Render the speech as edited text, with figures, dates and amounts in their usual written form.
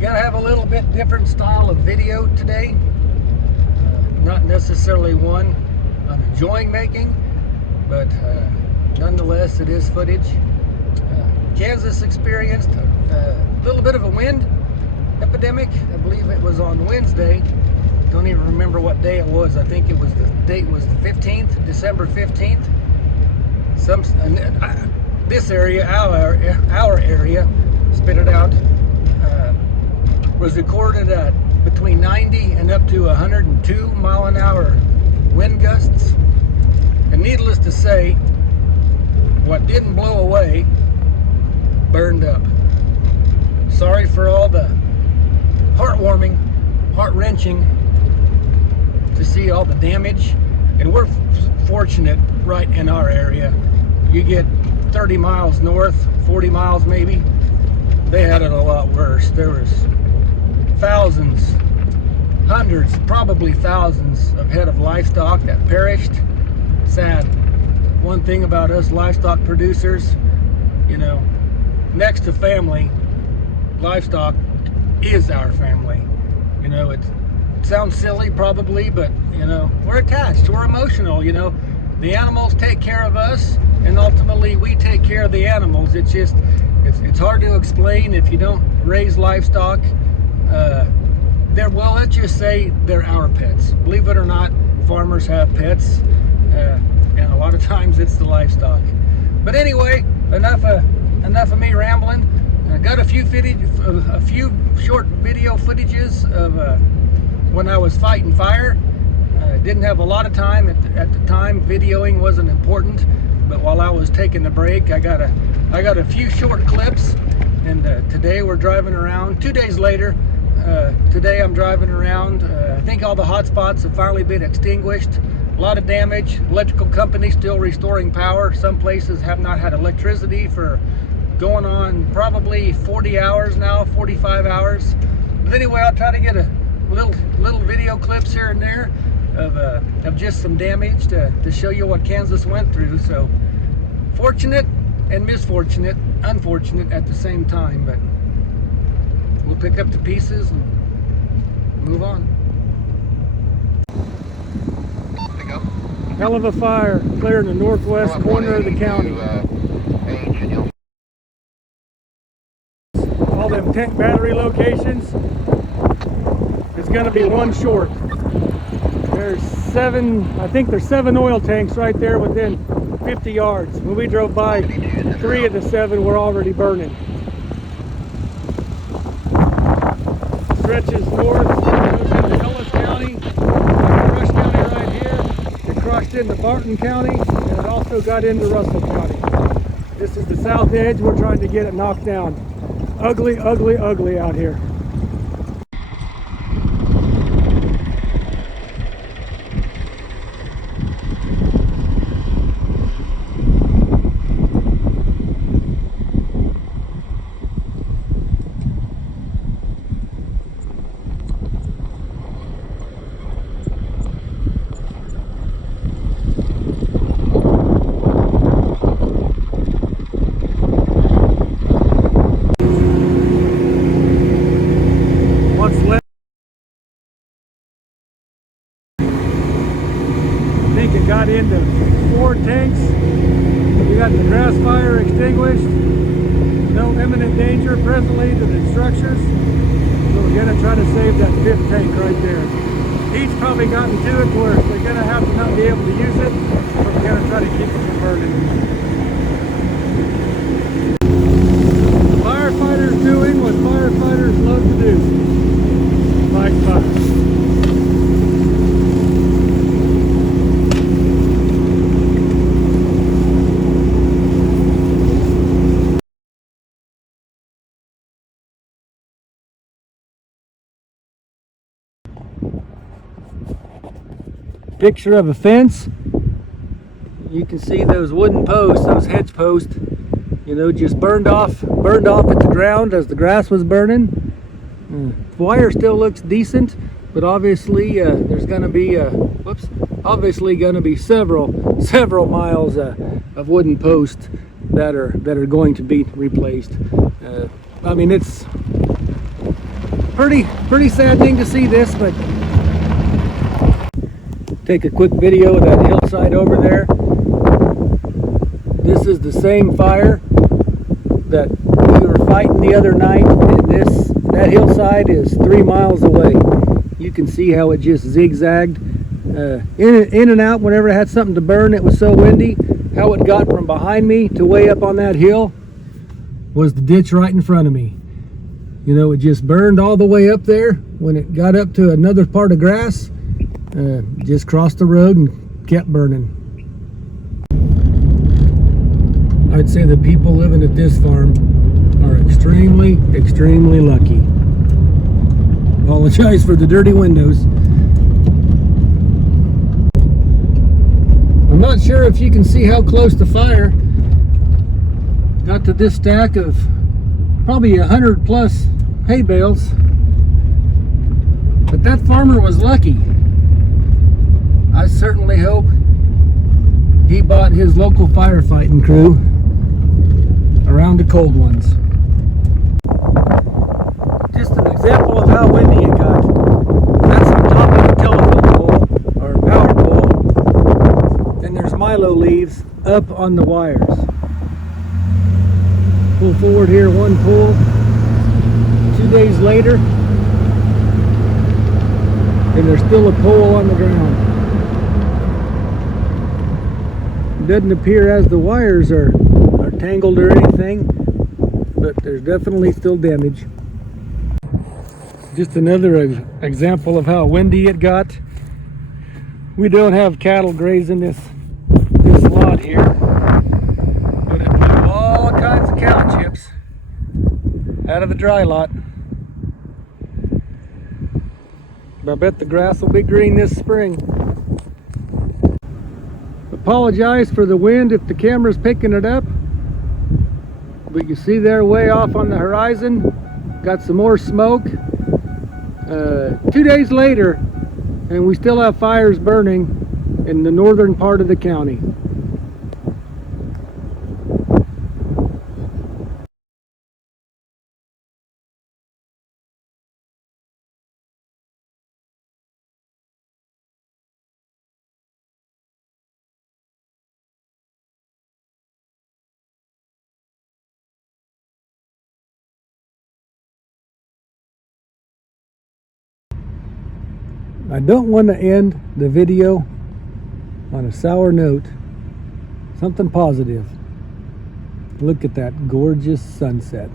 Gonna have a little bit different style of video today. Not necessarily one I'm enjoying making, but nonetheless it is footage. Kansas experienced a little bit of a wind epidemic. I believe it was on Wednesday. Don't even remember what day it was. I think it was the date was the 15th, December 15th. This area, our area, spit it out, was recorded at between 90 and up to 102 mile an hour wind gusts. And needless to say, what didn't blow away burned up. Sorry for all the heartwarming, heart-wrenching to see all the damage. And we're fortunate right in our area. You get 30 miles north, 40 miles maybe, they had it a lot worse. There was thousands, hundreds, probably thousands of head of livestock that perished. Sad. One thing about us livestock producers, you know, next to family, livestock is our family. You know, it sounds silly probably, but you know, we're attached, we're emotional. You know, the animals take care of us, and ultimately we take care of the animals. It's just, it's hard to explain if you don't raise livestock. Well, let's just say they're our pets. Believe it or not, farmers have pets, and a lot of times it's the livestock. But anyway, enough of me rambling. I got a few short video footages of when I was fighting fire. Didn't have a lot of time at the time. Videoing wasn't important, but while I was taking the break, I got a few short clips. And today we're driving around. 2 days later, today I'm driving around. I think all the hot spots have finally been extinguished. A lot of damage. Electrical companies still restoring power. Some places have not had electricity for going on probably 40 hours now, 45 hours. But anyway, I'll try to get a little video clips here and there of just some damage to show you what Kansas went through. So fortunate and misfortunate, unfortunate at the same time, but we'll pick up the pieces and move on. Hell of a fire clearing the northwest corner of the county. All them tank battery locations, it's going to be one short. There's I think there's 7 oil tanks right there within 50 yards. When we drove by, 3 of the 7 were already burning. Stretches north, goes into Ellis County, Rush County right here. It crossed into Barton County, and it also got into Russell County. This is the south edge. We're trying to get it knocked down. Ugly, ugly, ugly out here. It got into 4 tanks. We got the grass fire extinguished. No imminent danger presently to the structures. So we're going to try to save that 5th tank right there. Heat's probably gotten to it where they're going to have to not be able to use it, but we're going to try to keep it from burning. Firefighters doing what firefighters love to do. Fight fire. Picture of a fence. You can see those wooden posts, those hedge posts, you know, just burned off at the ground as the grass was burning. The wire still looks decent, but obviously there's going to be obviously going to be several miles of wooden posts that are going to be replaced. I mean, pretty saddening to see this, but take a quick video of that hillside over there. This is the same fire that we were fighting the other night, and that hillside is 3 miles away. You can see how it just zigzagged in and out whenever it had something to burn. It was so windy. How it got from behind me to way up on that hill was the ditch right in front of me. You know, it just burned all the way up there. When it got up to another part of grass, just crossed the road and kept burning. I'd say the people living at this farm are extremely lucky. Apologize for the dirty windows. I'm not sure if you can see how close the fire got to this stack of probably 100 plus hay bales, but that farmer was lucky. I certainly hope he bought his local firefighting crew around the cold ones. Just an example of how windy it got. That's on top of the telephone pole or power pole, and there's milo leaves up on the wires. Pull forward here, one pull. 2 days later, and there's still a pole on the ground. It doesn't appear as the wires are tangled or anything, but there's definitely still damage. Just another example of how windy it got. We don't have cattle grazing this lot here, but it blew all kinds of cow chips out of the dry lot. But I bet the grass will be green this spring. Apologize for the wind if the camera's picking it up, but you see there way off on the horizon, got some more smoke. 2 days later, and we still have fires burning in the northern part of the county. I don't want to end the video on a sour note. Something positive. Look at that gorgeous sunset.